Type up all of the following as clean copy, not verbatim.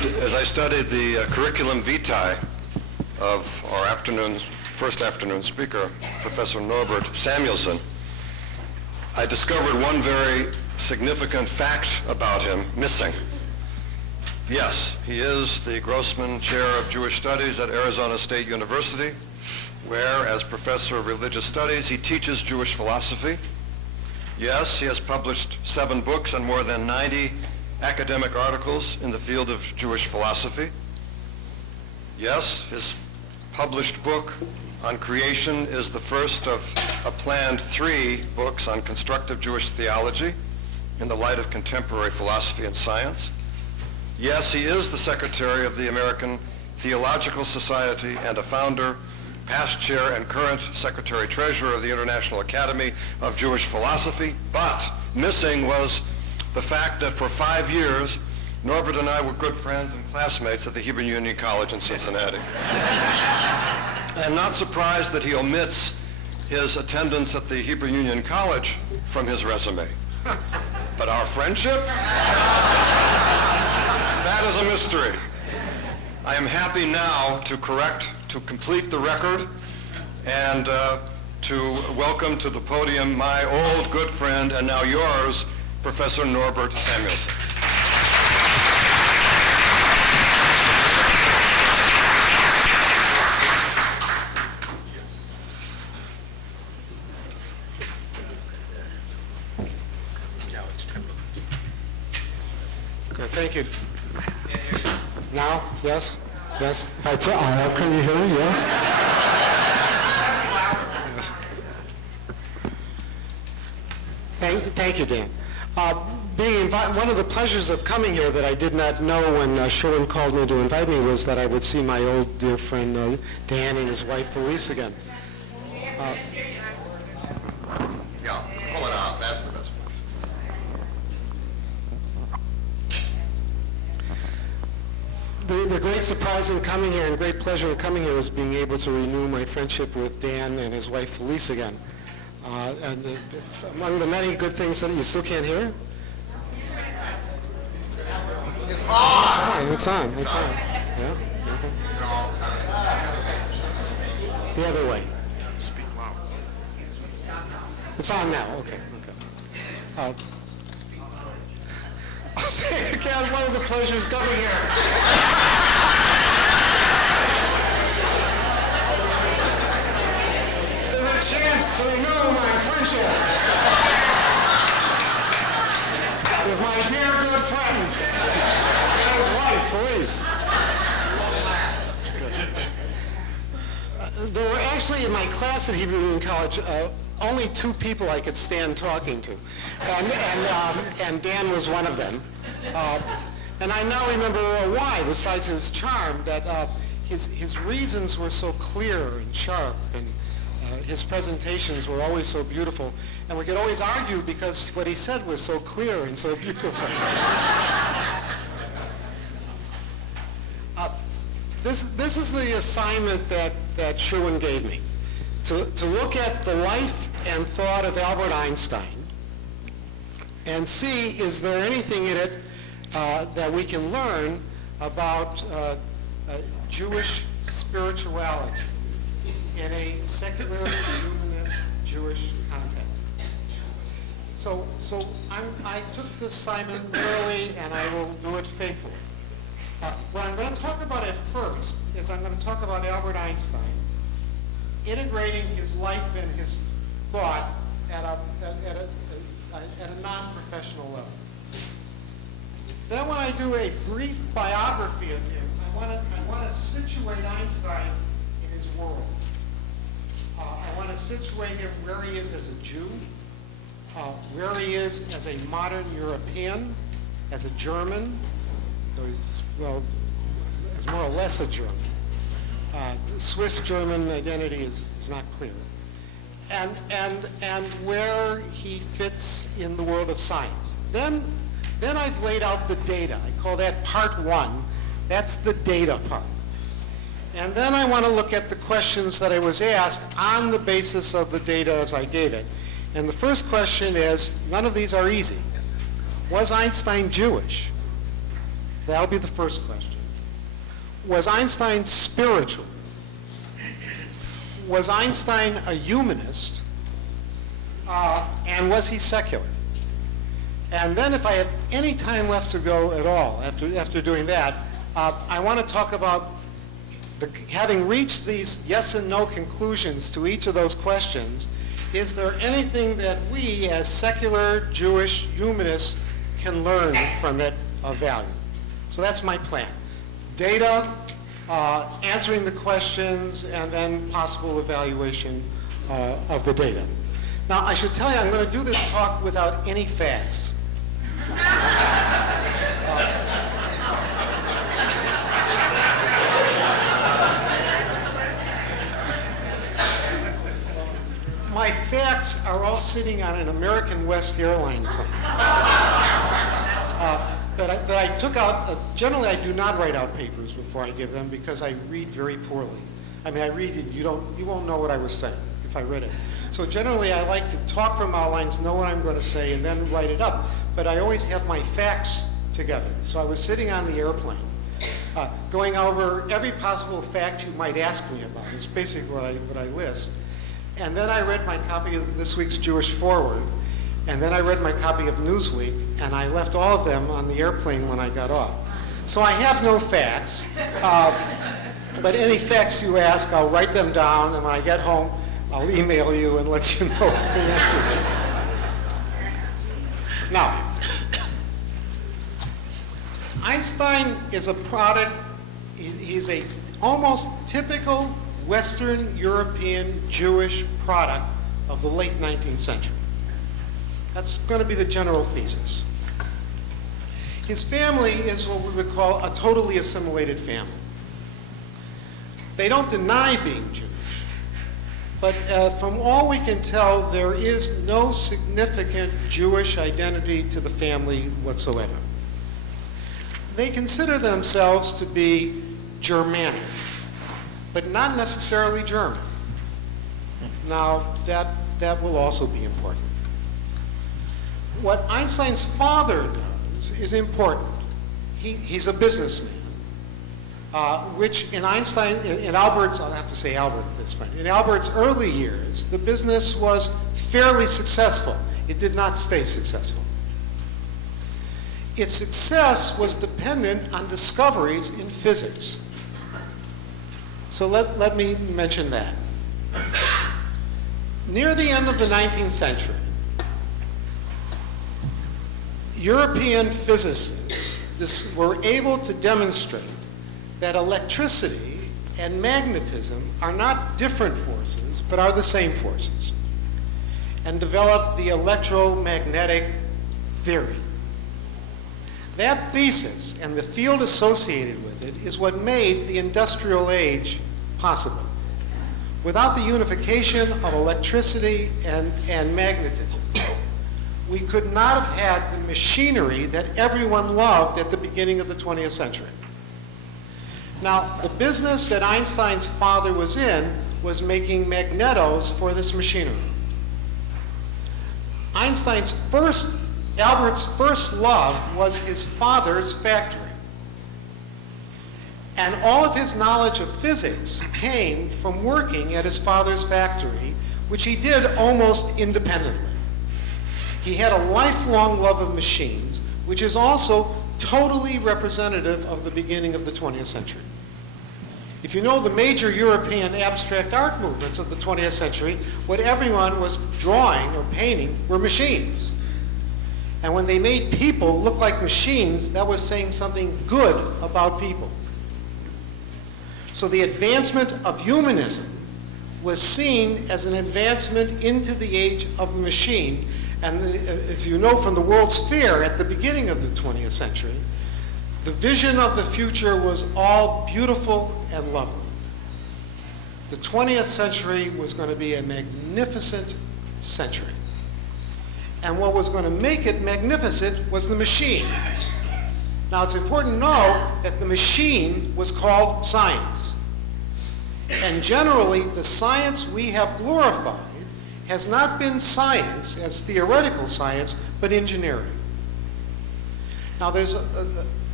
studied the curriculum vitae of our first afternoon speaker, Professor Norbert Samuelson, I discovered one very significant fact about him missing. Yes, he is the Grossman Chair of Jewish Studies at Arizona State University, where, as Professor of Religious Studies, he teaches Jewish philosophy. Yes, he has published 7 books and more than 90 academic articles in the field of Jewish philosophy. Yes, his published book on creation is the first of a planned 3 books on constructive Jewish theology in the light of contemporary philosophy and science. Yes, he is the secretary of the American Theological Society and a founder, past chair and current secretary-treasurer of the International Academy of Jewish Philosophy, but missing was the fact that for 5 years, Norbert and I were good friends and classmates at the Hebrew Union College in Cincinnati. I'm not surprised that he omits his attendance at the Hebrew Union College from his resume. But our friendship? That is a mystery. I am happy now to complete the record, and to welcome to the podium my old good friend and now yours, Professor Norbert Samuelson. Okay, thank you. Now, yes? Yes? If I put on up, can you hear me? Yes? Yes. Thank you, Dan. One of the pleasures of coming here that I did not know when Sherwin called me to invite me was that I would see my old dear friend Dan and his wife Felice again. Yeah, pull it out. That's the best place. The great surprise in coming here and great pleasure in coming here is being able to renew my friendship with Dan and his wife Felice again. Among the many good things that you still can't hear? It's on. It's on. Yeah. The other way. Speak loud. It's on now. Okay. I'll say it again, one of the pleasures coming here. There's a chance to renew my friendship with my dear good friend and his wife, Felice. There were actually in my class at Hebrew Union College only 2 people I could stand talking to, and Dan was one of them. And I now remember why, besides his charm, that his reasons were so clear and sharp, and his presentations were always so beautiful, and we could always argue because what he said was so clear and so beautiful. This is the assignment that Sherwin gave me, to look at the life and thought of Albert Einstein and see, is there anything in it that we can learn about Jewish spirituality in a secular, humanist Jewish context. So I took this assignment literally, and I will do it faithfully. What I'm going to talk about at first is I'm going to talk about Albert Einstein, integrating his life and his thought at a non-professional level. Then when I do a brief biography of him, I want to situate Einstein in his world. I want to situate him where he is as a Jew, where he is as a modern European, as a German, well, as more or less a German. Swiss-German identity is not clear. And where he fits in the world of science. Then I've laid out the data. I call that part 1. That's the data part. And then I want to look at the questions that I was asked on the basis of the data as I gave it. And the first question is, none of these are easy. Was Einstein Jewish? That'll be the first question. Was Einstein spiritual? Was Einstein a humanist? And was he secular? And then if I have any time left to go at all after doing that, I want to talk about having reached these yes and no conclusions to each of those questions, is there anything that we as secular Jewish humanists can learn from it of value? So that's my plan. Data, answering the questions, and then possible evaluation of the data. Now, I should tell you, I'm going to do this talk without any facts. My facts are all sitting on an American West airline plane that I took out. Generally, I do not write out papers before I give them because I read very poorly. I mean, I read it, you won't know what I was saying if I read it. So generally, I like to talk from outlines, know what I'm going to say, and then write it up. But I always have my facts together. So I was sitting on the airplane, going over every possible fact you might ask me about. It's basically what I list. And then I read my copy of this week's Jewish Forward, and then I read my copy of Newsweek, and I left all of them on the airplane when I got off. So I have no facts, but any facts you ask, I'll write them down, and when I get home, I'll email you and let you know what the answers are. Now, Einstein is a product, he's a almost typical Western European Jewish product of the late 19th century. That's going to be the general thesis. His family is what we would call a totally assimilated family. They don't deny being Jewish, but from all we can tell, there is no significant Jewish identity to the family whatsoever. They consider themselves to be Germanic, but not necessarily German. Now, that will also be important. What Einstein's father does is important. He's a businessman, which in Albert's, I'll have to say Albert at this point, in Albert's early years, the business was fairly successful. It did not stay successful. Its success was dependent on discoveries in physics. So let me mention that. Near the end of the 19th century, European physicists were able to demonstrate that electricity and magnetism are not different forces, but are the same forces, and developed the electromagnetic theory. That thesis and the field associated with it is what made the industrial age possible. Without the unification of electricity and magnetism, we could not have had the machinery that everyone loved at the beginning of the 20th century. Now, the business that Einstein's father was in was making magnetos for this machinery. Albert's first love was his father's factory. And all of his knowledge of physics came from working at his father's factory, which he did almost independently. He had a lifelong love of machines, which is also totally representative of the beginning of the 20th century. If you know the major European abstract art movements of the 20th century, what everyone was drawing or painting were machines. And when they made people look like machines, that was saying something good about people. So the advancement of humanism was seen as an advancement into the age of the machine. And if you know from the World's Fair at the beginning of the 20th century, the vision of the future was all beautiful and lovely. The 20th century was going to be a magnificent century. And what was going to make it magnificent was the machine. Now, it's important to know that the machine was called science. And generally, the science we have glorified has not been science as theoretical science, but engineering. Now, there's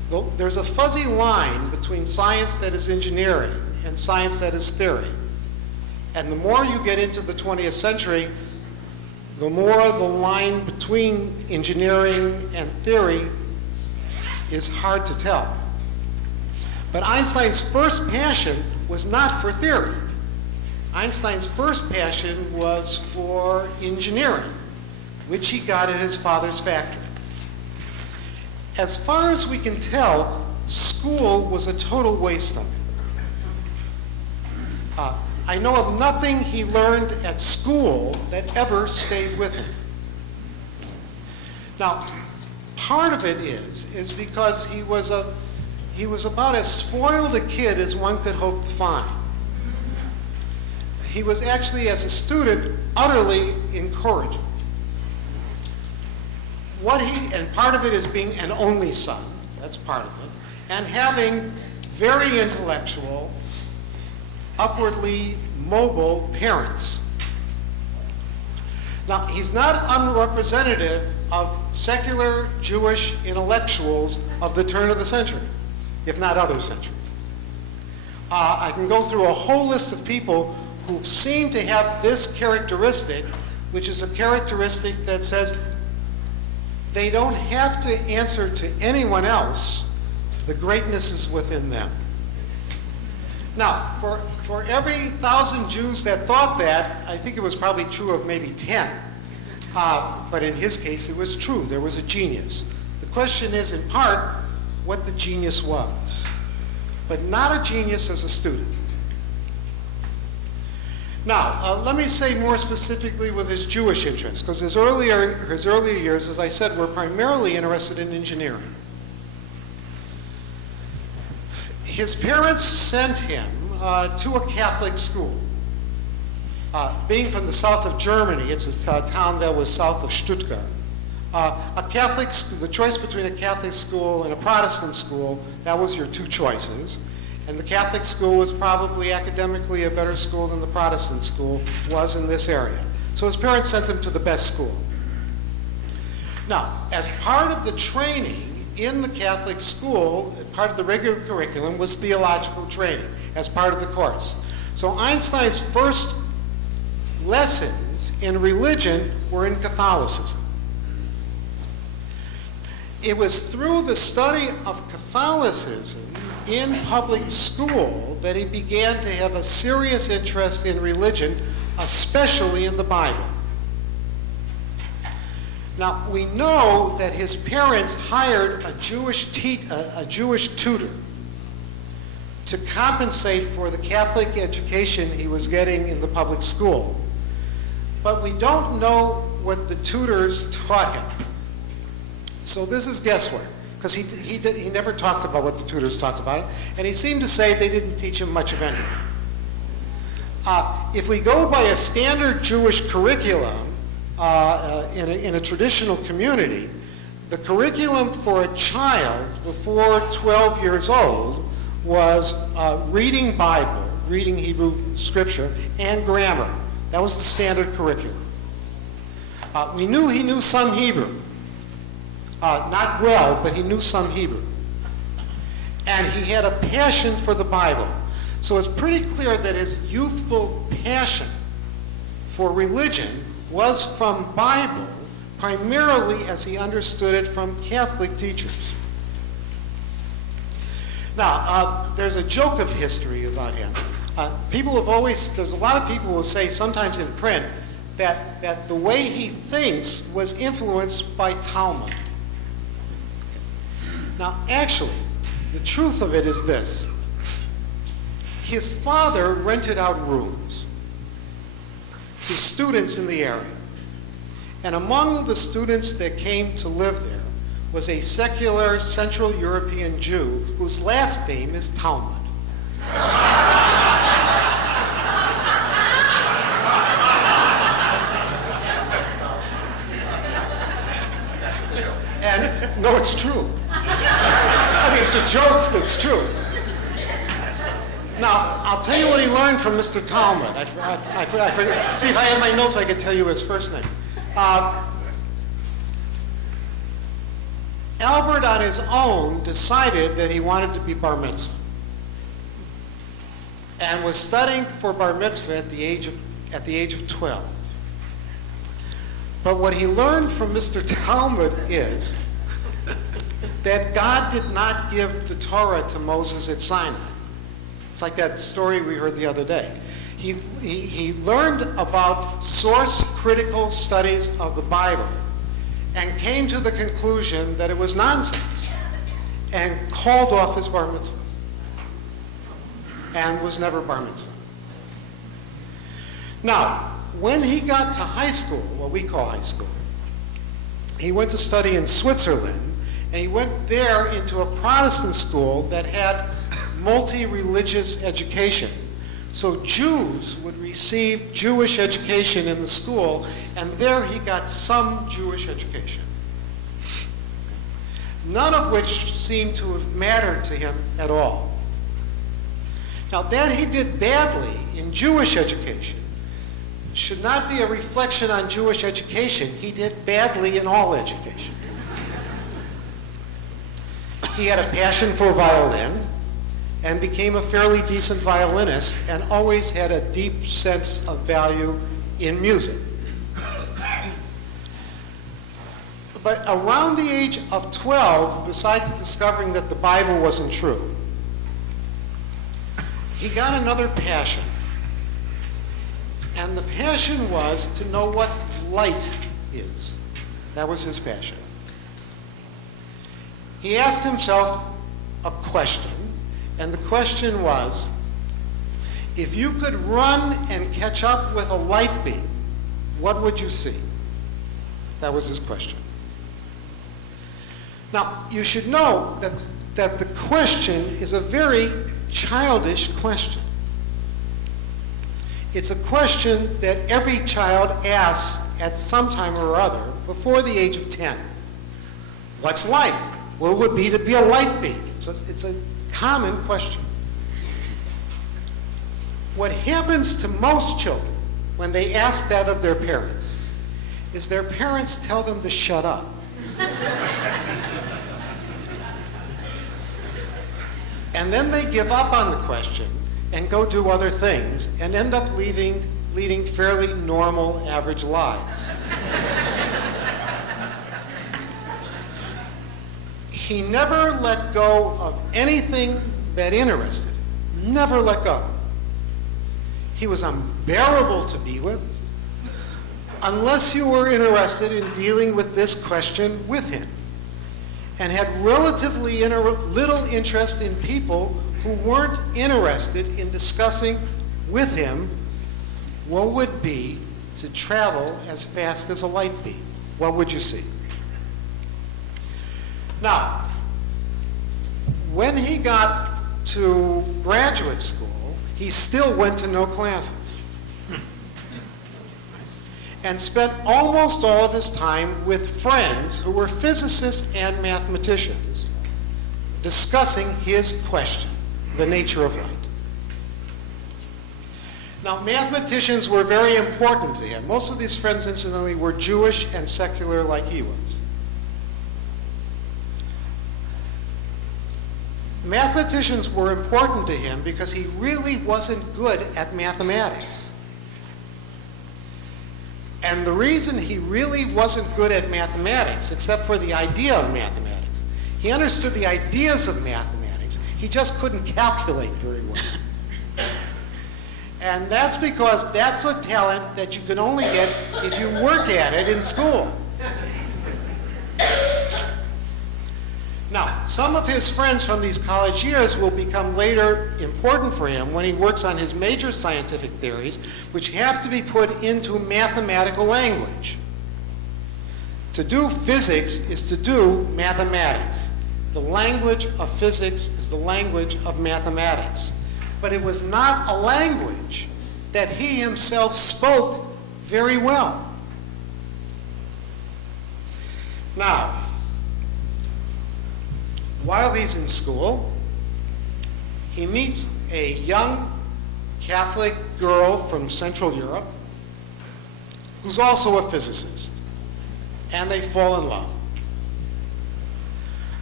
there's a fuzzy line between science that is engineering and science that is theory. And the more you get into the 20th century, the more the line between engineering and theory is hard to tell. But Einstein's first passion was not for theory. Einstein's first passion was for engineering, which he got at his father's factory. As far as we can tell, school was a total waste of it. I know of nothing he learned at school that ever stayed with him. Now, part of it is because he was about as spoiled a kid as one could hope to find. He was actually, as a student, utterly incorrigible. And part of it is being an only son, that's part of it, and having very intellectual, upwardly mobile parents. Now, he's not unrepresentative of secular Jewish intellectuals of the turn of the century, if not other centuries. I can go through a whole list of people who seem to have this characteristic, which is a characteristic that says they don't have to answer to anyone else. The greatness is within them. Now, for every 1,000 Jews that thought that, I think it was probably true of maybe 10. But in his case, it was true. There was a genius. The question is, in part, what the genius was. But not a genius as a student. Now, let me say more specifically with his Jewish interests, because his earlier years, as I said, were primarily interested in engineering. His parents sent him to a Catholic school. Being from the south of Germany, it's a town that was south of Stuttgart. The choice between a Catholic school and a Protestant school, that was your two choices. And the Catholic school was probably academically a better school than the Protestant school was in this area. So his parents sent him to the best school. Now, as part of the training in the Catholic school, part of the regular curriculum was theological training as part of the course. So Einstein's first lessons in religion were in Catholicism. It was through the study of Catholicism in public school that he began to have a serious interest in religion, especially in the Bible. Now, we know that his parents hired a Jewish tutor to compensate for the Catholic education he was getting in the public school. But we don't know what the tutors taught him. So this is guesswork, because he never talked about what the tutors talked about, and he seemed to say they didn't teach him much of anything. If we go by a standard Jewish curriculum in a traditional community, the curriculum for a child before 12 years old was reading Bible, reading Hebrew scripture, and grammar. That was the standard curriculum. We knew he knew some Hebrew. Not well, but he knew some Hebrew. And he had a passion for the Bible. So it's pretty clear that his youthful passion for religion was from Bible, primarily as he understood it from Catholic teachers. Now, there's a joke of history about him. There's a lot of people who will say, sometimes in print, that the way he thinks was influenced by Talmud. Now, actually, the truth of it is this. His father rented out rooms to students in the area. And among the students that came to live there was a secular Central European Jew whose last name is Talmud. And, no, it's true. I mean, it's a joke, but it's true. Now, I'll tell you what he learned from Mr. Talmud. I forget. See, if I had my notes, I could tell you his first name. Albert on his own decided that he wanted to be bar mitzvah and was studying for bar mitzvah at the age of 12. But what he learned from Mr. Talmud is that God did not give the Torah to Moses at Sinai. It's like that story we heard the other day. He learned about source-critical studies of the Bible and came to the conclusion that it was nonsense and called off his bar mitzvah and was never bar mitzvah. Now, when he got to high school, what we call high school, he went to study in Switzerland, and he went there into a Protestant school that had multi-religious education. So Jews would receive Jewish education in the school, and there he got some Jewish education. None of which seemed to have mattered to him at all. Now, that he did badly in Jewish education should not be a reflection on Jewish education. He did badly in all education. He had a passion for violin and became a fairly decent violinist and always had a deep sense of value in music. But around the age of 12, besides discovering that the Bible wasn't true, he got another passion. And the passion was to know what light is. That was his passion. He asked himself a question, and the question was, if you could run and catch up with a light beam, what would you see? That was his question. Now, you should know that the question is a very childish question. It's a question that every child asks at some time or other before the age of 10. What's light? What would it be a light beam? So it's a common question. What happens to most children when they ask that of their parents is their parents tell them to shut up. And then they give up on the question and go do other things and end up leading fairly normal, average lives. He never let go of anything that interested him. Never let go. He was unbearable to be with unless you were interested in dealing with this question with him, and had relatively little interest in people who weren't interested in discussing with him what would be to travel as fast as a light beam. What would you see? Now, when he got to graduate school, he still went to no classes and spent almost all of his time with friends who were physicists and mathematicians discussing his question, the nature of light. Now, mathematicians were very important to him. Most of these friends, incidentally, were Jewish and secular like he was. Mathematicians were important to him because he really wasn't good at mathematics. And the reason he really wasn't good at mathematics, except for the idea of mathematics, he understood the ideas of mathematics, he just couldn't calculate very well. And that's because that's a talent that you can only get if you work at it in school. Now, some of his friends from these college years will become later important for him when he works on his major scientific theories, which have to be put into mathematical language. To do physics is to do mathematics. The language of physics is the language of mathematics. But it was not a language that he himself spoke very well. Now, while he's in school, he meets a young Catholic girl from Central Europe who's also a physicist, and they fall in love.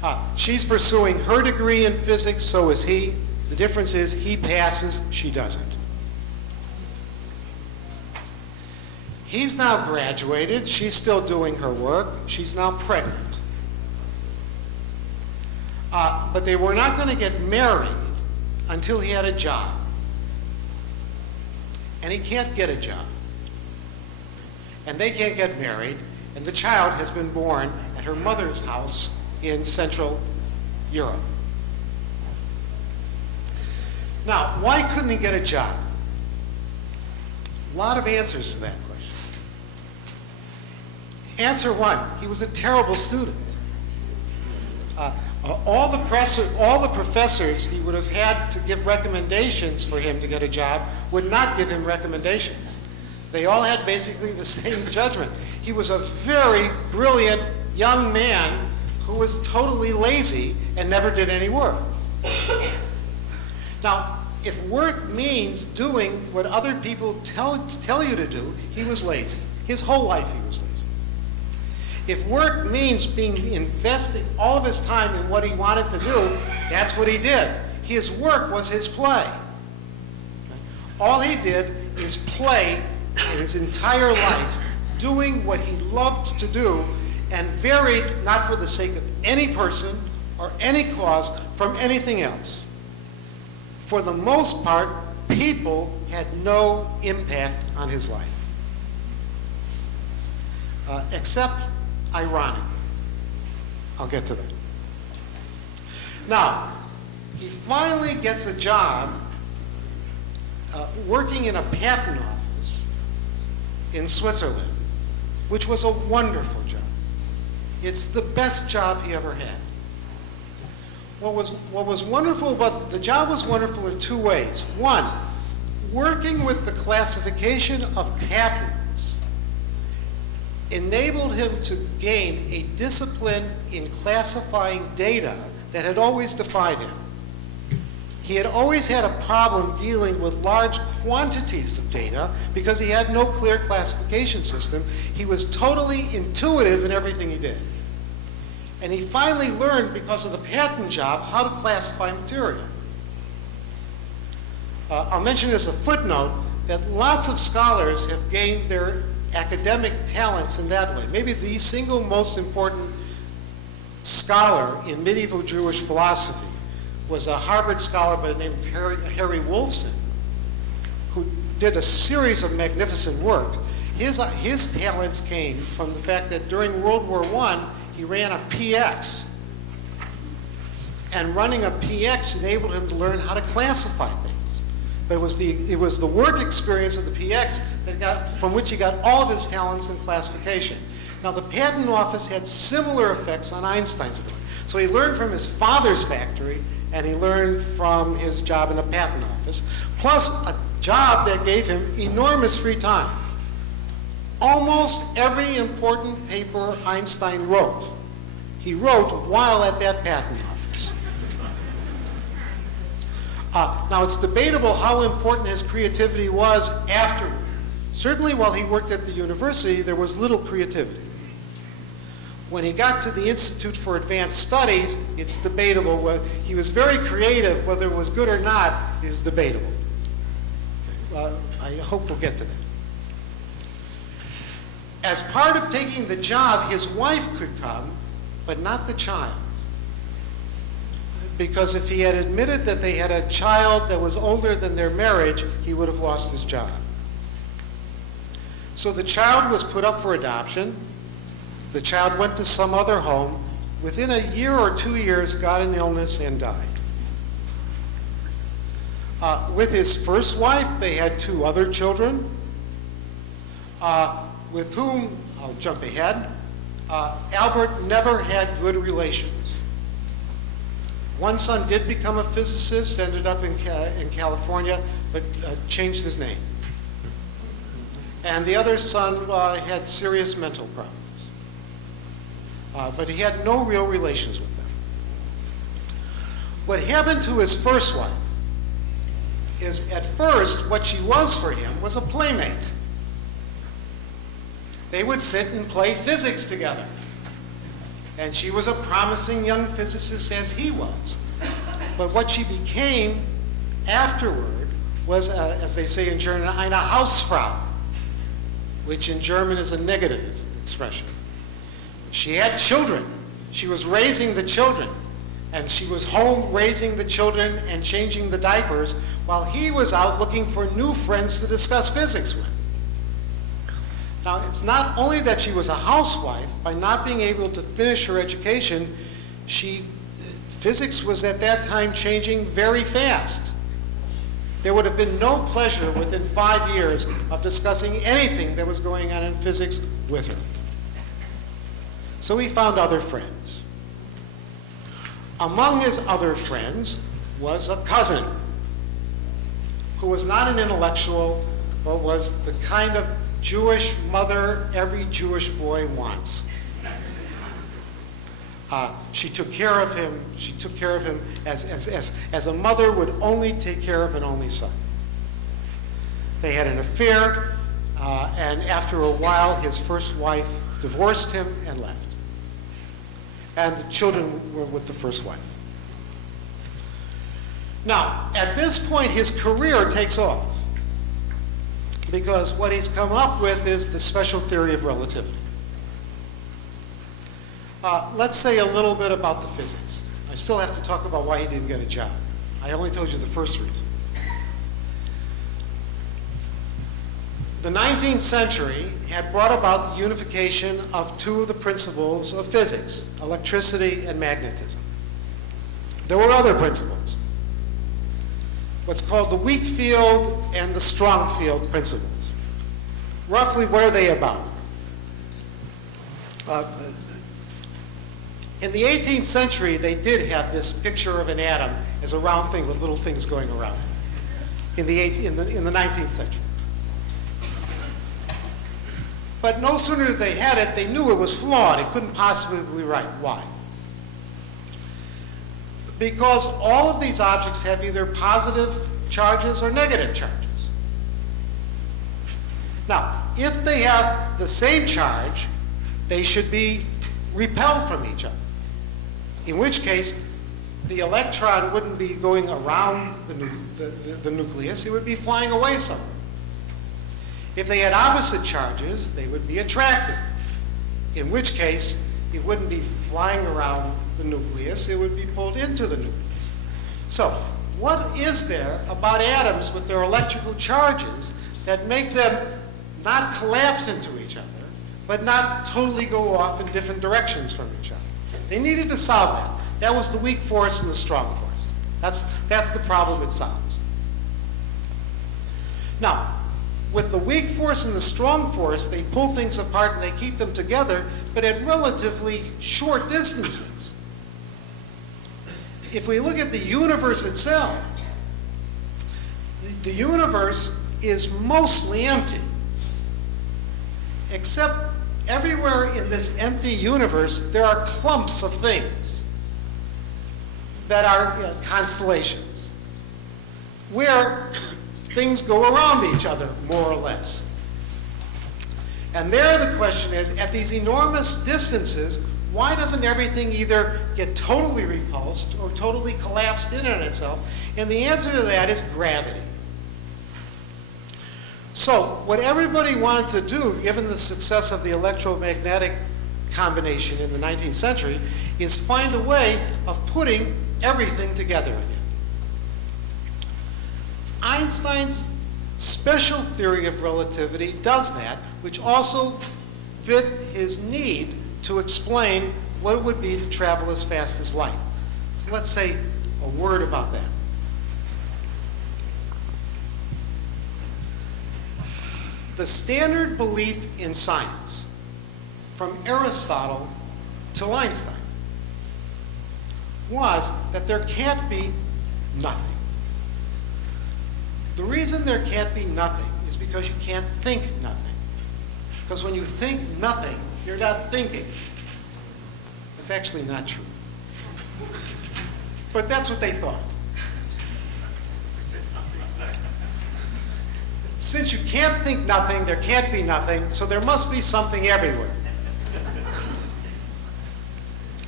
She's pursuing her degree in physics, so is he. The difference is he passes, she doesn't. He's now graduated, she's still doing her work, she's now pregnant. But they were not going to get married until he had a job. And he can't get a job. And they can't get married, and the child has been born at her mother's house in Central Europe. Now, why couldn't he get a job? A lot of answers to that question. Answer one, he was a terrible student. All the professors he would have had to give recommendations for him to get a job would not give him recommendations. They all had basically the same judgment. He was a very brilliant young man who was totally lazy and never did any work. Now, if work means doing what other people tell you to do, he was lazy. His whole life he was lazy. If work means investing all of his time in what he wanted to do, that's what he did. His work was his play. All he did is play in his entire life, doing what he loved to do, and varied, not for the sake of any person or any cause, from anything else. For the most part, people had no impact on his life. Except, ironically. I'll get to that. Now, he finally gets a job working in a patent office in Switzerland, which was a wonderful job. It's the best job he ever had. What was wonderful about the job was wonderful in two ways. One, working with the classification of patents enabled him to gain a discipline in classifying data that had always defied him. He had always had a problem dealing with large quantities of data because he had no clear classification system. He was totally intuitive in everything he did. And he finally learned, because of the patent job, how to classify material. I'll mention as a footnote that lots of scholars have gained their academic talents in that way. Maybe the single most important scholar in medieval Jewish philosophy was a Harvard scholar by the name of Harry Wolfson, who did a series of magnificent work. His talents came from the fact that during World War I, he ran a PX. And running a PX enabled him to learn how to classify things. But it was the work experience of the PX from which he got all of his talents in classification. Now, the patent office had similar effects on Einstein's ability. So he learned from his father's factory, and he learned from his job in a patent office, plus a job that gave him enormous free time. Almost every important paper Einstein wrote, he wrote while at that patent office. Now, it's debatable how important his creativity was afterward. Certainly while he worked at the university, there was little creativity. When he got to the Institute for Advanced Studies, it's debatable. He was very creative. Whether it was good or not is debatable. I hope we'll get to that. As part of taking the job, his wife could come, but not the child. Because if he had admitted that they had a child that was older than their marriage, he would have lost his job. So the child was put up for adoption. The child went to some other home. Within a year or 2 years, got an illness and died. With his first wife, they had 2 other children, with whom, I'll jump ahead, Albert never had good relations. One son did become a physicist, ended up in California, but changed his name. And the other son had serious mental problems. But he had no real relations with them. What happened to his first wife is, at first, what she was for him was a playmate. They would sit and play physics together. And she was a promising young physicist as he was. But what she became afterward was, as they say in German, eine Hausfrau, which in German is a negative expression. She had children. She was raising the children. And she was home raising the children and changing the diapers while he was out looking for new friends to discuss physics with. Now, it's not only that she was a housewife. By not being able to finish her education, physics was at that time changing very fast. There would have been no pleasure within 5 years of discussing anything that was going on in physics with her. So he found other friends. Among his other friends was a cousin who was not an intellectual, but was the kind of Jewish mother every Jewish boy wants. She took care of him. She took care of him as a mother would only take care of an only son. They had an affair, and after a while, his first wife divorced him and left. And the children were with the first wife. Now, at this point, his career takes off, because what he's come up with is the special theory of relativity. Let's say a little bit about the physics. I still have to talk about why he didn't get a job. I only told you the first reason. The 19th century had brought about the unification of two of the principles of physics, electricity and magnetism. There were other principles, what's called the weak field and the strong field principles. Roughly, what are they about? In the 18th century, they did have this picture of an atom as a round thing with little things going around it in the 19th century. But no sooner did they had it, they knew it was flawed. It couldn't possibly be right. Why? Because all of these objects have either positive charges or negative charges. Now, if they have the same charge, they should be repelled from each other. In which case, the electron wouldn't be going around the nucleus, it would be flying away somewhere. If they had opposite charges, they would be attracted, in which case it wouldn't be flying around the nucleus, it would be pulled into the nucleus. So, what is there about atoms with their electrical charges that make them not collapse into each other, but not totally go off in different directions from each other? They needed to solve that. That was the weak force and the strong force. That's the problem it solves. Now, with the weak force and the strong force, they pull things apart and they keep them together, but at relatively short distances. If we look at the universe itself, the universe is mostly empty, except everywhere in this empty universe, there are clumps of things that are constellations, where things go around each other, more or less. And there the question is, at these enormous distances, why doesn't everything either get totally repulsed or totally collapsed in on itself? And the answer to that is gravity. So what everybody wanted to do, given the success of the electromagnetic combination in the 19th century, is find a way of putting everything together again. Einstein's special theory of relativity does that, which also fit his need to explain what it would be to travel as fast as light. So let's say a word about that. The standard belief in science, from Aristotle to Einstein, was that there can't be nothing. The reason there can't be nothing is because you can't think nothing. Because when you think nothing, you're not thinking. That's actually not true. But that's what they thought. Since you can't think nothing, there can't be nothing, so there must be something everywhere.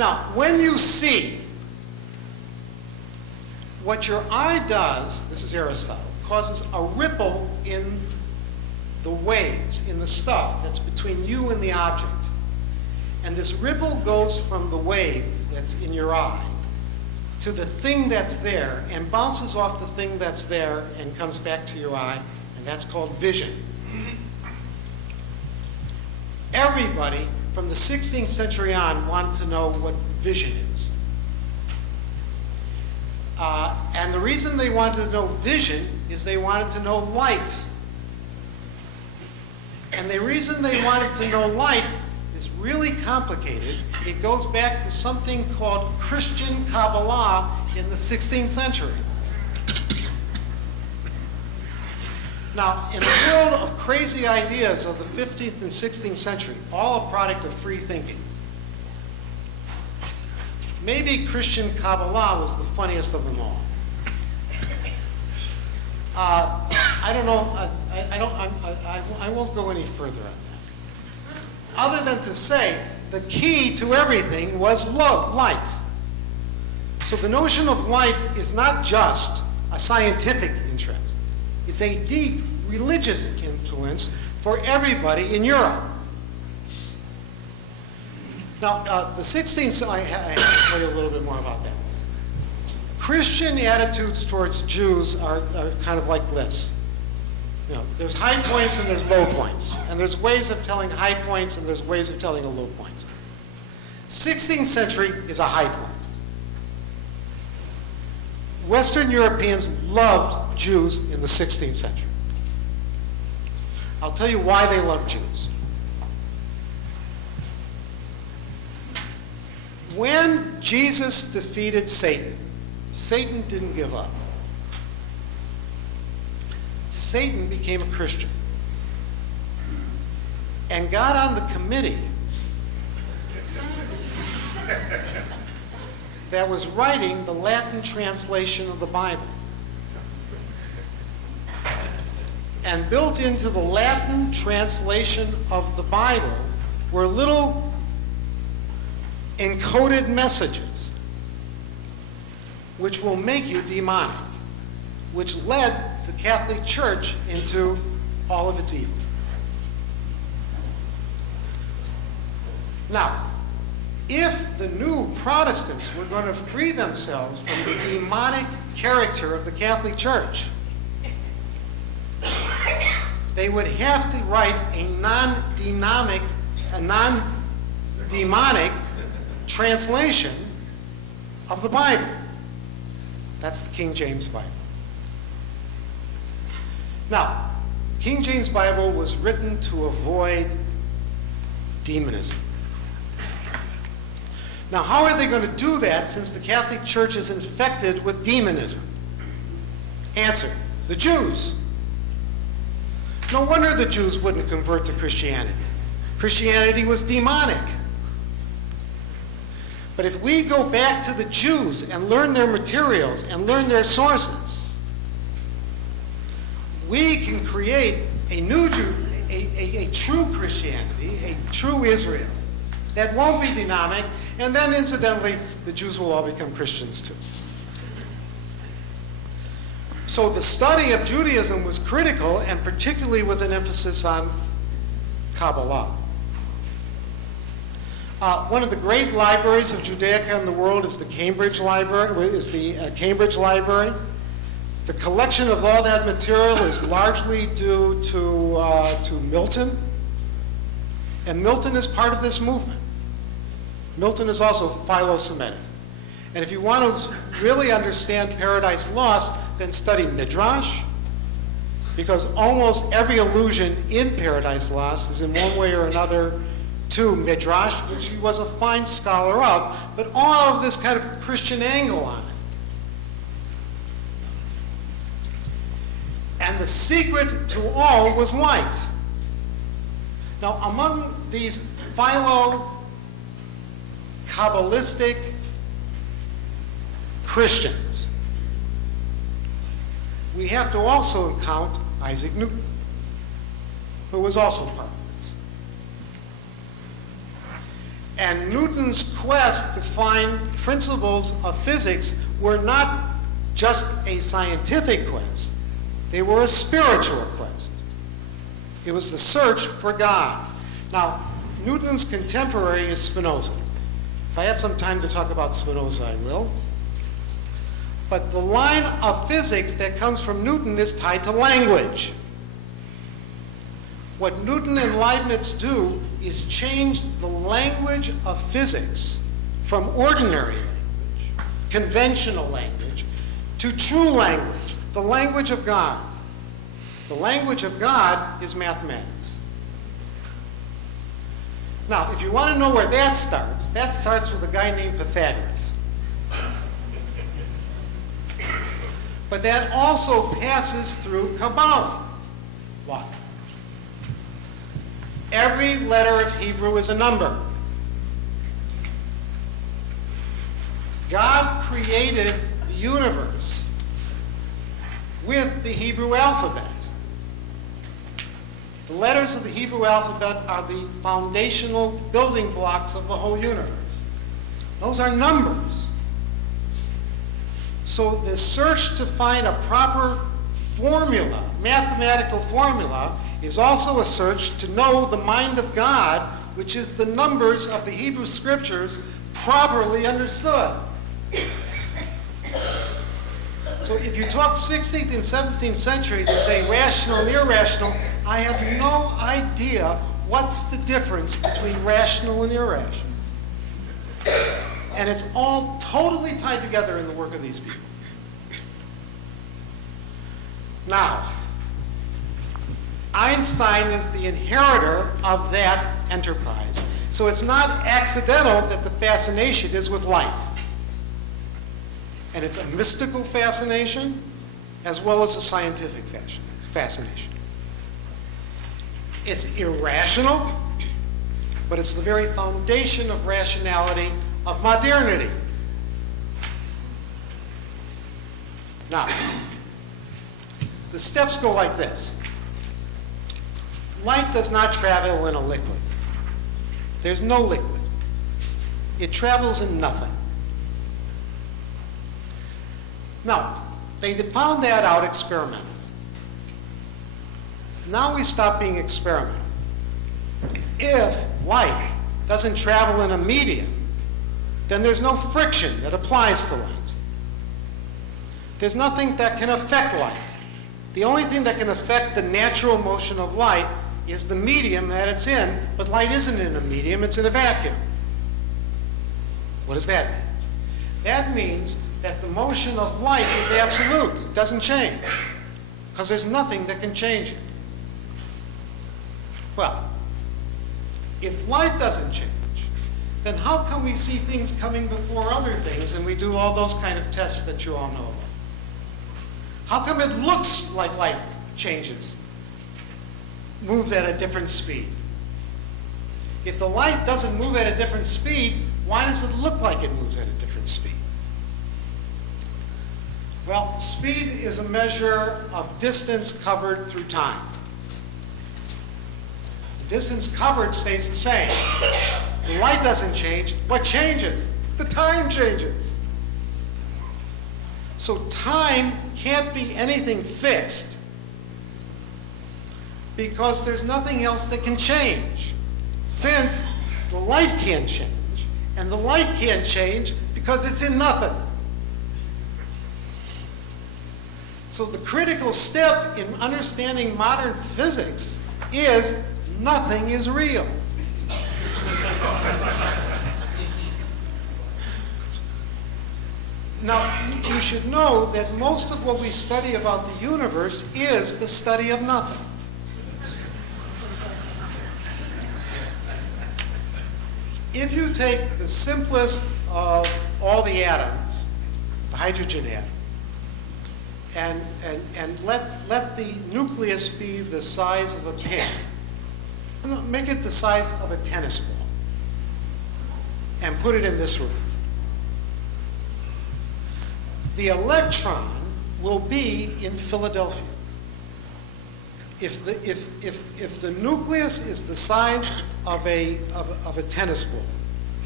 Now, when you see, what your eye does, this is Aristotle, causes a ripple in the waves, in the stuff that's between you and the object. And this ripple goes from the wave that's in your eye to the thing that's there and bounces off the thing that's there and comes back to your eye, and that's called vision. Everybody from the 16th century on wanted to know what vision is. And the reason they wanted to know vision is they wanted to know light. And the reason they wanted to know light is really complicated. It goes back to something called Christian Kabbalah in the 16th century. Now, in a world of crazy ideas of the 15th and 16th century, all a product of free thinking, maybe Christian Kabbalah was the funniest of them all. I don't know. I won't go any further on that. Other than to say, the key to everything was light. So the notion of light is not just a scientific interest. It's a deep religious influence for everybody in Europe. Now, the 16th, I have to tell you a little bit more about that. Christian attitudes towards Jews are kind of like this. You know, there's high points and there's low points. And there's ways of telling high points and there's ways of telling a low point. 16th century is a high point. Western Europeans loved Jews in the 16th century. I'll tell you why they loved Jews. When Jesus defeated Satan, Satan didn't give up. Satan became a Christian and got on the committee that was writing the Latin translation of the Bible. And built into the Latin translation of the Bible were little encoded messages which will make you demonic, which led the Catholic Church into all of its evil. Now, if the new Protestants were going to free themselves from the demonic character of the Catholic Church, they would have to write a non-demonic translation of the Bible. That's the King James Bible. Now, King James Bible was written to avoid demonism. Now, how are they going to do that since the Catholic Church is infected with demonism? Answer: the Jews. No wonder the Jews wouldn't convert to Christianity. Christianity was demonic. But if we go back to the Jews and learn their materials and learn their sources, we can create a new Jew, a true Christianity, a true Israel that won't be demonic, and then incidentally, the Jews will all become Christians too. So the study of Judaism was critical, and particularly with an emphasis on Kabbalah. One of the great libraries of Judaica in the world is the Cambridge Library. The collection of all that material is largely due to Milton, and Milton is part of this movement. Milton is also philo-Semitic. And if you want to really understand Paradise Lost, then study Midrash, because almost every allusion in Paradise Lost is in one way or another to Midrash, which he was a fine scholar of, but all of this kind of Christian angle on it. And the secret to all was light. Now, among these philo-Kabbalistic Christians, we have to also count Isaac Newton, who was also part of this. And Newton's quest to find principles of physics were not just a scientific quest. They were a spiritual quest. It was the search for God. Now, Newton's contemporary is Spinoza. If I have some time to talk about Spinoza, I will. But the line of physics that comes from Newton is tied to language. What Newton and Leibniz do is change the language of physics from ordinary language, conventional language, to true language, the language of God. The language of God is mathematics. Now, if you want to know where that starts with a guy named Pythagoras. But that also passes through Kabbalah. Why? Every letter of Hebrew is a number. God created the universe with the Hebrew alphabet. The letters of the Hebrew alphabet are the foundational building blocks of the whole universe. Those are numbers. So the search to find a proper formula, mathematical formula, is also a search to know the mind of God, which is the numbers of the Hebrew scriptures properly understood. So if you talk 16th and 17th century, they say rational and irrational. I have no idea what's the difference between rational and irrational. And it's all totally tied together in the work of these people. Now, Einstein is the inheritor of that enterprise. So it's not accidental that the fascination is with light. And it's a mystical fascination as well as a scientific fascination. It's irrational, but it's the very foundation of rationality of modernity. Now, the steps go like this. Light does not travel in a liquid. There's no liquid. It travels in nothing. Now, they found that out experimentally. Now we stop being experimental. If light doesn't travel in a medium, then there's no friction that applies to light. There's nothing that can affect light. The only thing that can affect the natural motion of light is the medium that it's in, but light isn't in a medium, it's in a vacuum. What does that mean? That means that the motion of light is absolute. It doesn't change, because there's nothing that can change it. Well, if light doesn't change, then how come we see things coming before other things and we do all those kind of tests that you all know about? How come it looks like light changes, moves at a different speed? If the light doesn't move at a different speed, why does it look like it moves at a different speed? Well, speed is a measure of distance covered through time. The distance covered stays the same. The light doesn't change. What changes? The time changes. So time can't be anything fixed because there's nothing else that can change, since the light can't change, and the light can't change because it's in nothing. So the critical step in understanding modern physics is nothing is real. Now, you should know that most of what we study about the universe is the study of nothing. If you take the simplest of all the atoms, the hydrogen atom, and let the nucleus be the size of a pin, make it the size of a tennis ball, and put it in this room. The electron will be in Philadelphia. If the nucleus is the size of a tennis ball,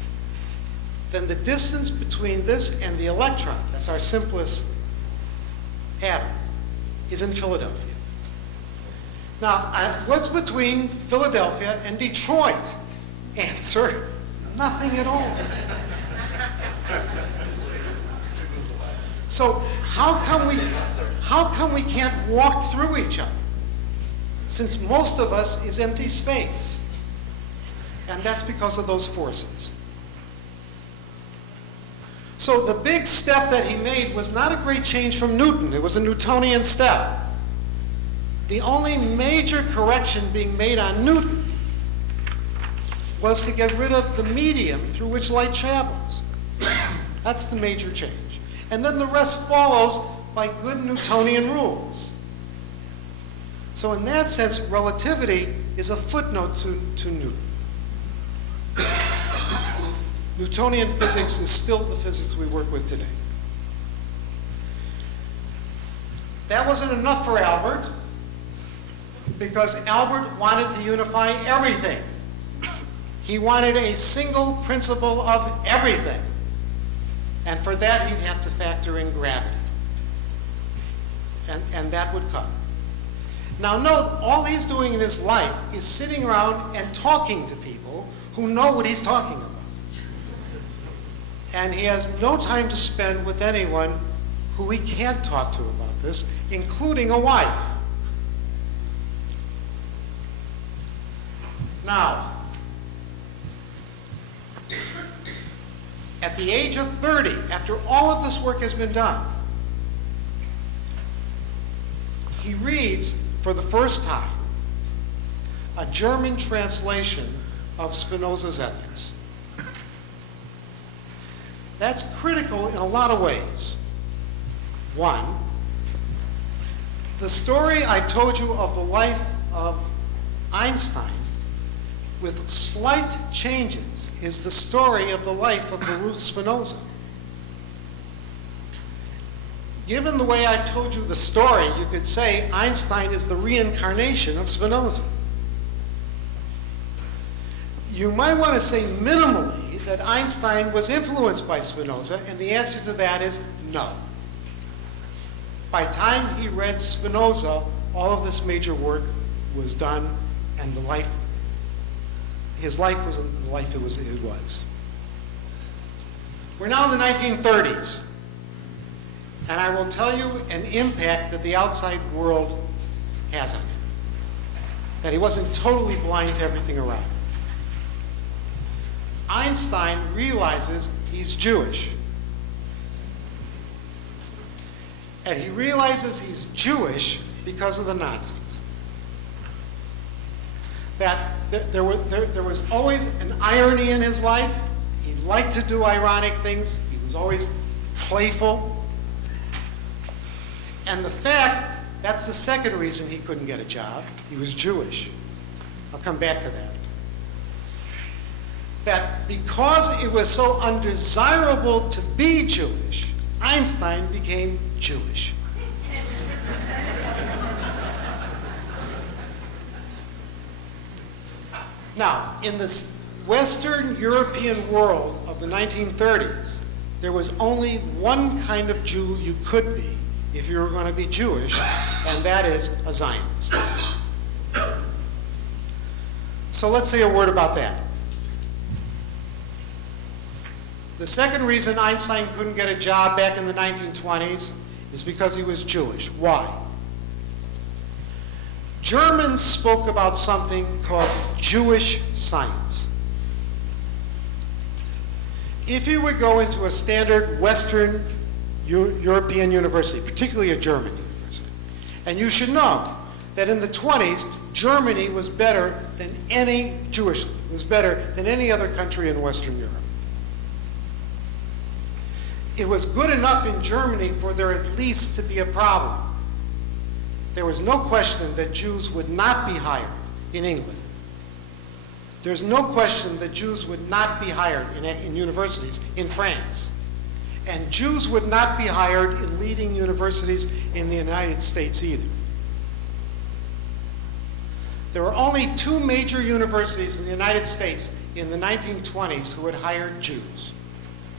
then the distance between this and the electron, that's our simplest atom, is in Philadelphia. Now, what's between Philadelphia and Detroit? Answer, nothing at all. So how come we can't walk through each other? Since most of us is empty space. And that's because of those forces. So the big step that he made was not a great change from Newton. It was a Newtonian step. The only major correction being made on Newton was to get rid of the medium through which light travels. That's the major change. And then the rest follows by good Newtonian rules. So in that sense, relativity is a footnote to Newton. Newtonian physics is still the physics we work with today. That wasn't enough for Albert, because Albert wanted to unify everything. He wanted a single principle of everything. And for that, he'd have to factor in gravity. And that would come. Now note, all he's doing in his life is sitting around and talking to people who know what he's talking about. And he has no time to spend with anyone who he can't talk to about this, including a wife. Now, at the age of 30, after all of this work has been done, he reads, for the first time, a German translation of Spinoza's Ethics. That's critical in a lot of ways. One, the story I've told you of the life of Einstein, with slight changes, is the story of the life of Baruch Spinoza. Given the way I've told you the story, you could say Einstein is the reincarnation of Spinoza. You might want to say minimally that Einstein was influenced by Spinoza, and the answer to that is no. By the time he read Spinoza, all of this major work was done, and his life was the life it was. We're now in the 1930s, and I will tell you an impact that the outside world has on him. That he wasn't totally blind to everything around him. Einstein realizes he's Jewish. And he realizes he's Jewish because of the Nazis. That there was always an irony in his life. He liked to do ironic things. He was always playful. And the fact, that's the second reason he couldn't get a job. He was Jewish. I'll come back to that. That because it was so undesirable to be Jewish, Einstein became Jewish. Now, in this Western European world of the 1930s, there was only one kind of Jew you could be if you were going to be Jewish, and that is a Zionist. So let's say a word about that. The second reason Einstein couldn't get a job back in the 1920s is because he was Jewish. Why? Germans spoke about something called Jewish science. If you would go into a standard Western European university, particularly a German university, and you should know that in the 20s, Germany was better than any other country in Western Europe. It was good enough in Germany for there at least to be a problem. There was no question that Jews would not be hired in England. There's no question that Jews would not be hired in universities in France. And Jews would not be hired in leading universities in the United States either. There were only two major universities in the United States in the 1920s who had hired Jews.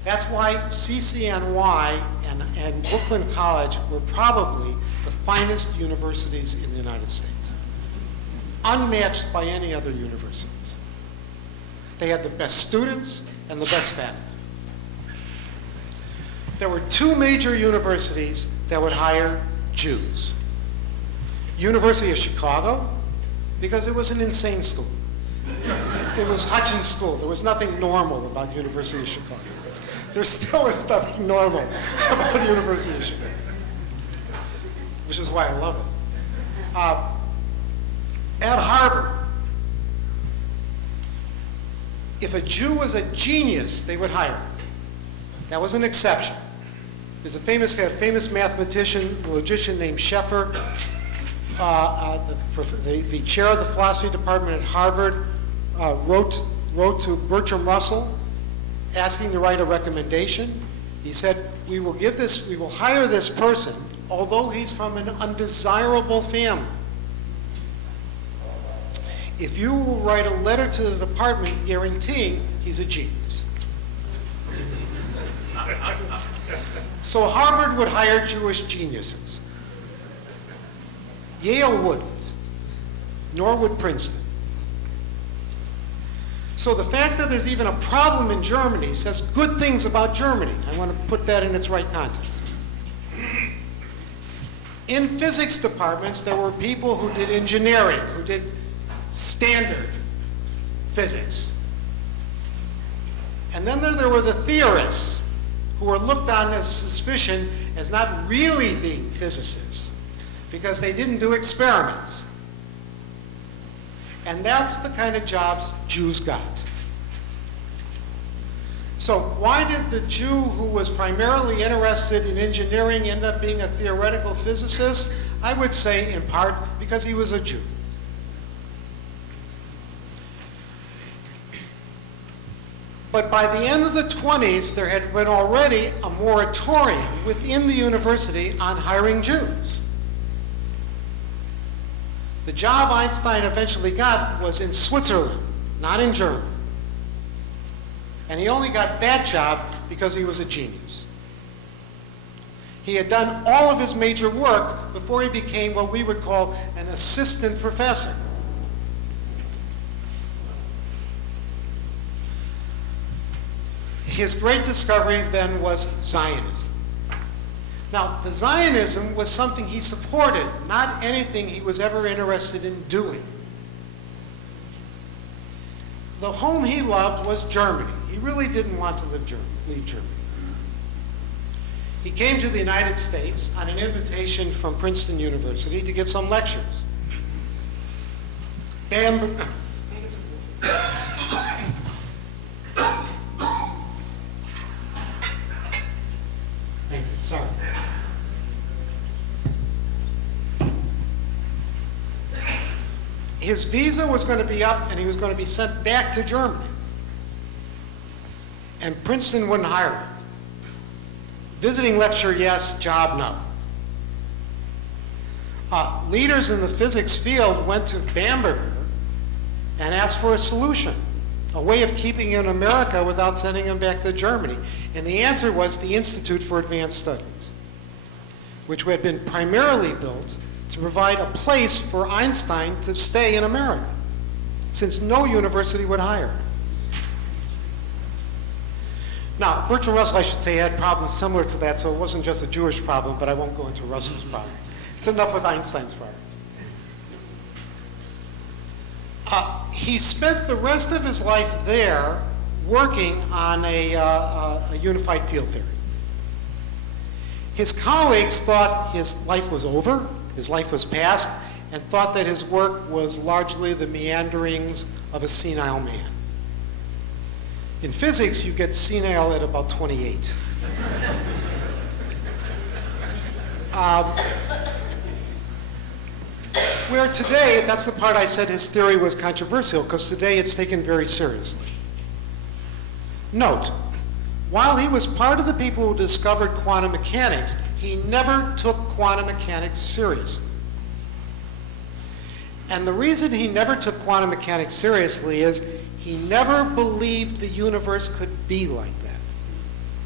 That's why CCNY and Brooklyn College were probably the finest universities in the United States, unmatched by any other universities. They had the best students and the best faculty. There were two major universities that would hire Jews. University of Chicago, because it was an insane school. It was Hutchins School. There was nothing normal about University of Chicago. There still is nothing normal about University of Chicago, which is why I love it. At Harvard, if a Jew was a genius, they would hire him. That was an exception. There's a famous mathematician, logician named Sheffer, the chair of the philosophy department at Harvard, wrote to Bertrand Russell asking to write a recommendation. He said, we will hire this person, although he's from an undesirable family. If you will write a letter to the department guaranteeing he's a genius. So Harvard would hire Jewish geniuses. Yale wouldn't, nor would Princeton. So the fact that there's even a problem in Germany says good things about Germany. I want to put that in its right context. In physics departments, there were people who did engineering, who did standard physics. And then there were the theorists, who were looked on as suspicion as not really being physicists, because they didn't do experiments. And that's the kind of jobs Jews got. So why did the Jew who was primarily interested in engineering end up being a theoretical physicist? I would say in part because he was a Jew. But by the end of the 20s, there had been already a moratorium within the university on hiring Jews. The job Einstein eventually got was in Switzerland, not in Germany. And he only got that job because he was a genius. He had done all of his major work before he became what we would call an assistant professor. His great discovery then was Zionism. Now, the Zionism was something he supported, not anything he was ever interested in doing. The home he loved was Germany. He really didn't want to leave Germany. He came to the United States on an invitation from Princeton University to give some lectures. Thank you, sorry. His visa was going to be up and he was going to be sent back to Germany. And Princeton wouldn't hire him. Visiting lecture, yes. Job, no. Leaders in the physics field went to Bamberger and asked for a solution, a way of keeping him in America without sending him back to Germany. And the answer was the Institute for Advanced Studies, which had been primarily built to provide a place for Einstein to stay in America, since no university would hire him. Now, Bertrand Russell, I should say, had problems similar to that, so it wasn't just a Jewish problem, but I won't go into Russell's problems. It's enough with Einstein's problems. He spent the rest of his life there working on a unified field theory. His colleagues thought his life was over, his life was past, and thought that his work was largely the meanderings of a senile man. In physics, you get senile at about 28. Where today, that's the part I said his theory was controversial, because today it's taken very seriously. Note, while he was part of the people who discovered quantum mechanics, he never took quantum mechanics seriously. And the reason he never took quantum mechanics seriously is he never believed the universe could be like that.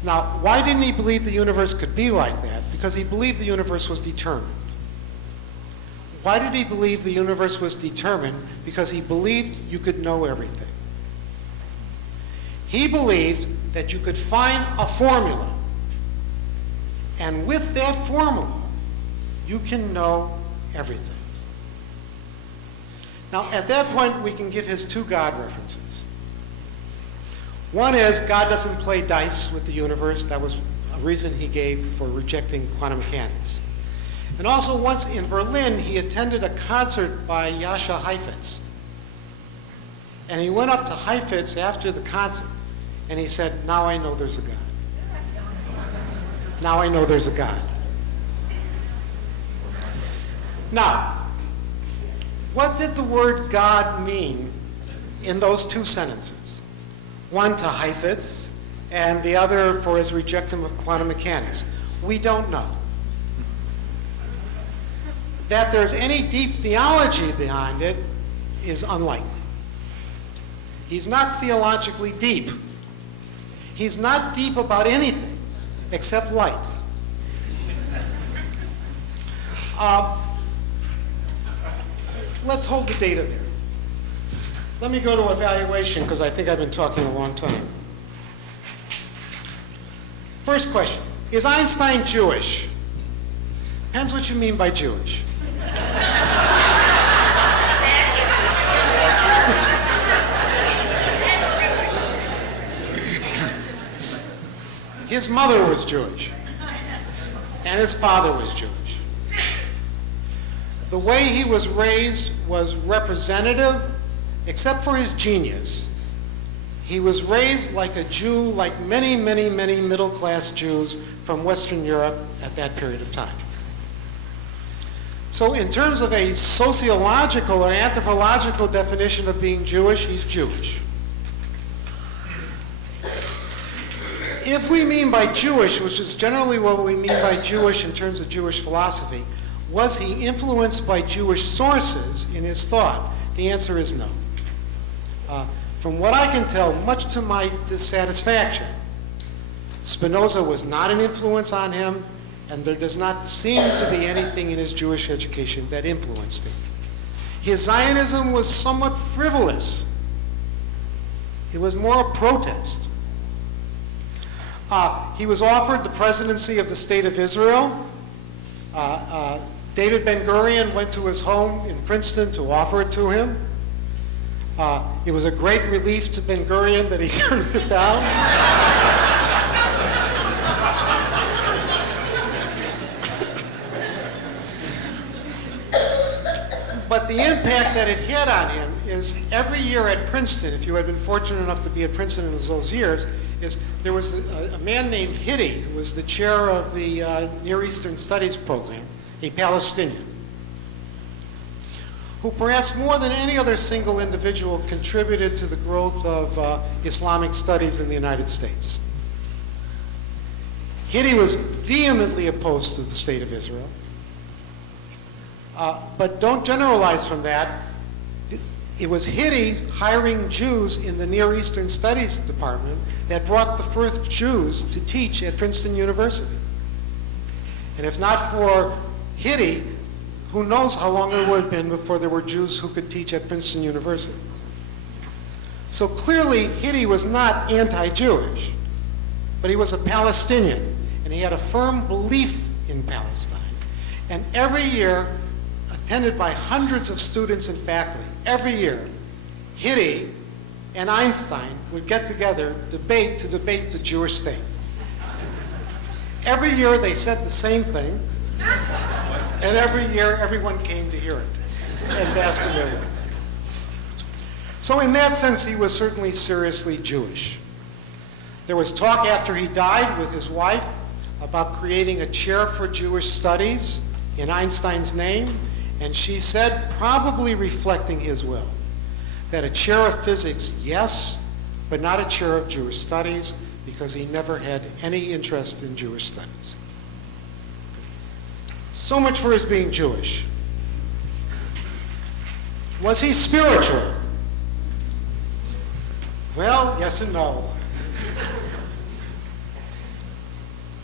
Now, why didn't he believe the universe could be like that? Because he believed the universe was determined. Why did he believe the universe was determined? Because he believed you could know everything. He believed that you could find a formula, and with that formula, you can know everything. Now, at that point, we can give his two God references. One is God doesn't play dice with the universe. That was a reason he gave for rejecting quantum mechanics. And also, once in Berlin, he attended a concert by Jascha Heifetz. And he went up to Heifetz after the concert, and he said, "Now I know there's a God. Now I know there's a God." Now, what did the word God mean in those two sentences? One to Heifetz, and the other for his rejection of quantum mechanics. We don't know. That there's any deep theology behind it is unlikely. He's not theologically deep. He's not deep about anything except light. Let's hold the data there. Let me go to evaluation because I think I've been talking a long time. First question, is Einstein Jewish? Depends what you mean by Jewish. His mother was Jewish, and his father was Jewish. The way he was raised was representative, except for his genius. He was raised like a Jew, like many, many, many middle-class Jews from Western Europe at that period of time. So in terms of a sociological or anthropological definition of being Jewish, he's Jewish. If we mean by Jewish, which is generally what we mean by Jewish in terms of Jewish philosophy, was he influenced by Jewish sources in his thought? The answer is no. From what I can tell, much to my dissatisfaction, Spinoza was not an influence on him, and there does not seem to be anything in his Jewish education that influenced him. His Zionism was somewhat frivolous. It was more a protest. He was offered the presidency of the State of Israel. David Ben-Gurion went to his home in Princeton to offer it to him. It was a great relief to Ben-Gurion that he turned it down. But the impact that it had on him is every year at Princeton, if you had been fortunate enough to be at Princeton in those years, is there was a man named Hitti, who was the chair of the Near Eastern Studies program, a Palestinian, who perhaps more than any other single individual contributed to the growth of Islamic studies in the United States. Hitti was vehemently opposed to the State of Israel. But don't generalize from that. It was Hitti hiring Jews in the Near Eastern Studies department that brought the first Jews to teach at Princeton University. And if not for Hitti, who knows how long it would have been before there were Jews who could teach at Princeton University. So clearly, Hitti was not anti-Jewish, but he was a Palestinian, and he had a firm belief in Palestine. And every year, attended by hundreds of students and faculty, every year, Hitti and Einstein would get together to debate the Jewish state. Every year they said the same thing, and every year everyone came to hear it and bask in their words. So in that sense, he was certainly seriously Jewish. There was talk after he died with his wife about creating a chair for Jewish studies in Einstein's name, and she said, probably reflecting his will, that a chair of physics, yes, but not a chair of Jewish studies, because he never had any interest in Jewish studies. So much for his being Jewish. Was he spiritual? Well, yes and no.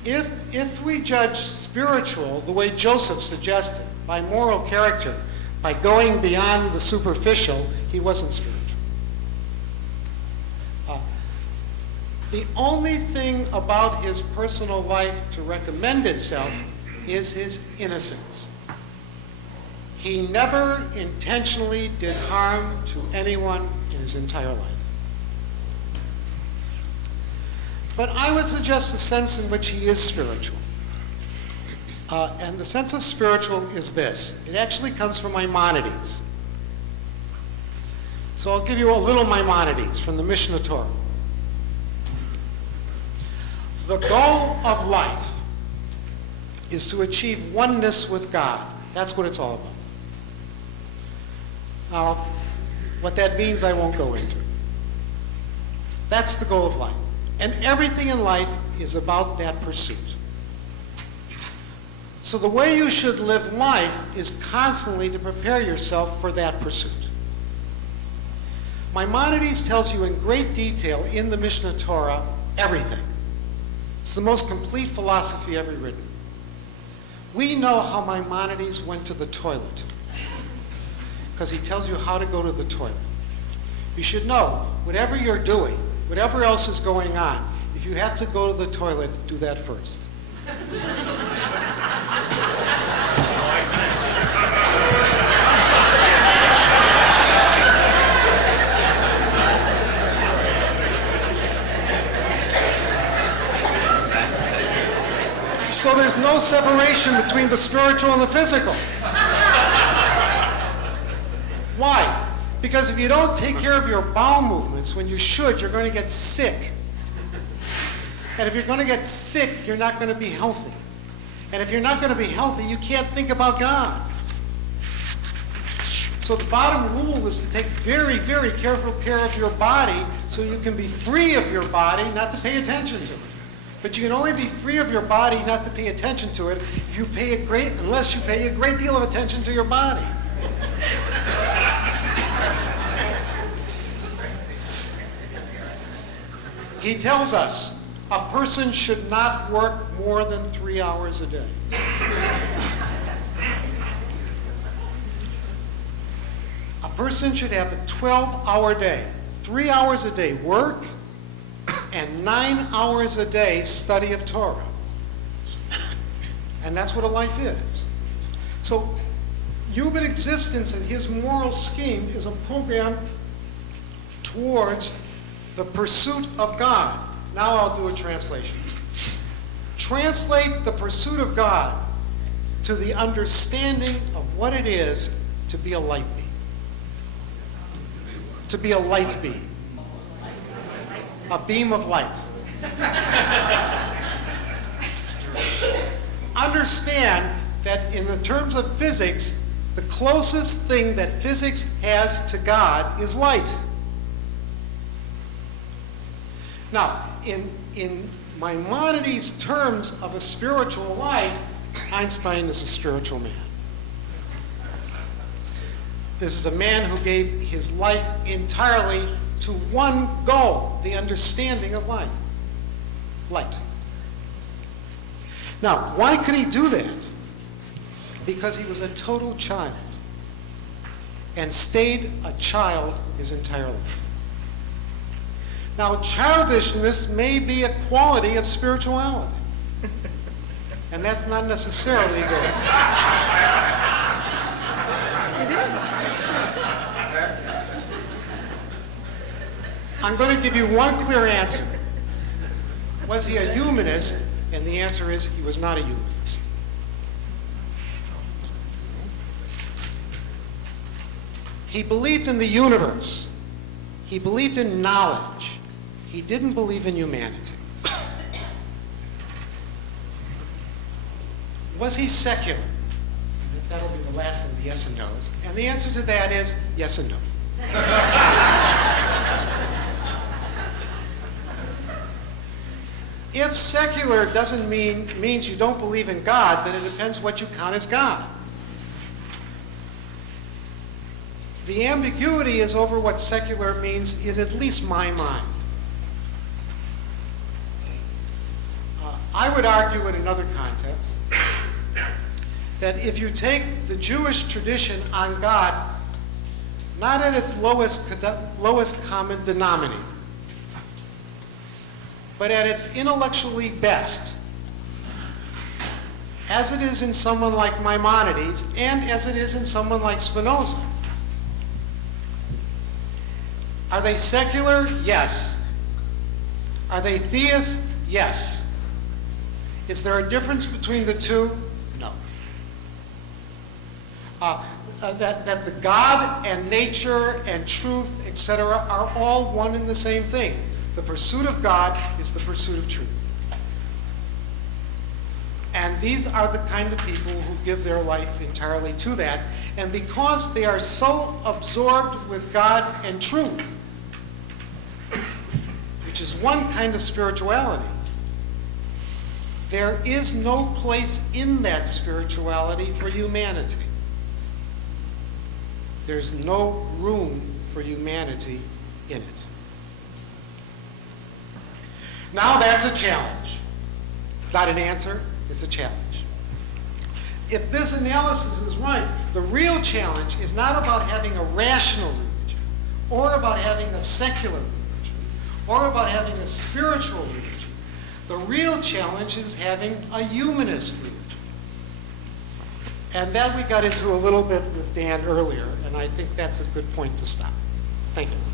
If we judge spiritual the way Joseph suggested, by moral character, by going beyond the superficial, he wasn't spiritual. The only thing about his personal life to recommend itself is his innocence. He never intentionally did harm to anyone in his entire life. But I would suggest the sense in which he is spiritual. And the sense of spiritual is this. It actually comes from Maimonides. So I'll give you a little Maimonides from the Mishnah Torah. The goal of life is to achieve oneness with God. That's what it's all about. Now, what that means I won't go into. That's the goal of life. And everything in life is about that pursuit. So the way you should live life is constantly to prepare yourself for that pursuit. Maimonides tells you in great detail in the Mishnah Torah everything. It's the most complete philosophy ever written. We know how Maimonides went to the toilet because he tells you how to go to the toilet. You should know, whatever you're doing, whatever else is going on, if you have to go to the toilet, do that first. So there's no separation between the spiritual and the physical. Why? Because if you don't take care of your bowel movements when you should, you're going to get sick. And if you're going to get sick, you're not going to be healthy. And if you're not going to be healthy, you can't think about God. So the bottom rule is to take very, very careful care of your body so you can be free of your body, not to pay attention to it. But you can only be free of your body not to pay attention to it if you unless you pay a great deal of attention to your body. He tells us a person should not work more than 3 hours a day. A person should have a 12-hour day, 3 hours a day work, and 9 hours a day study of Torah. And that's what a life is. So human existence and his moral scheme is a program towards the pursuit of God. Now I'll do a translation. Translate the pursuit of God to the understanding of what it is to be a light being. To be a light being. A beam of light. Understand that in the terms of physics, the closest thing that physics has to God is light. Now, in Maimonides' terms of a spiritual life, Einstein is a spiritual man. This is a man who gave his life entirely to one goal, the understanding of light. Light. Now, why could he do that? Because he was a total child and stayed a child his entire life. Now, childishness may be a quality of spirituality, and that's not necessarily good. I'm going to give you one clear answer. Was he a humanist? And the answer is he was not a humanist. He believed in the universe. He believed in knowledge. He didn't believe in humanity. Was he secular? That'll be the last of the yes and no's. And the answer to that is yes and no. If secular doesn't means you don't believe in God, then it depends what you count as God. The ambiguity is over what secular means in at least my mind. I would argue in another context that if you take the Jewish tradition on God, not at its lowest common denominator, but at its intellectually best, as it is in someone like Maimonides and as it is in someone like Spinoza. Are they secular? Yes. Are they theists? Yes. Is there a difference between the two? No. That the God and nature and truth, etc., are all one and the same thing. The pursuit of God is the pursuit of truth. And these are the kind of people who give their life entirely to that. And because they are so absorbed with God and truth, which is one kind of spirituality, there is no place in that spirituality for humanity. There's no room for humanity in it. Now that's a challenge. It's not an answer, it's a challenge. If this analysis is right, the real challenge is not about having a rational religion, or about having a secular religion, or about having a spiritual religion. The real challenge is having a humanist religion. And that we got into a little bit with Dan earlier, and I think that's a good point to stop. Thank you.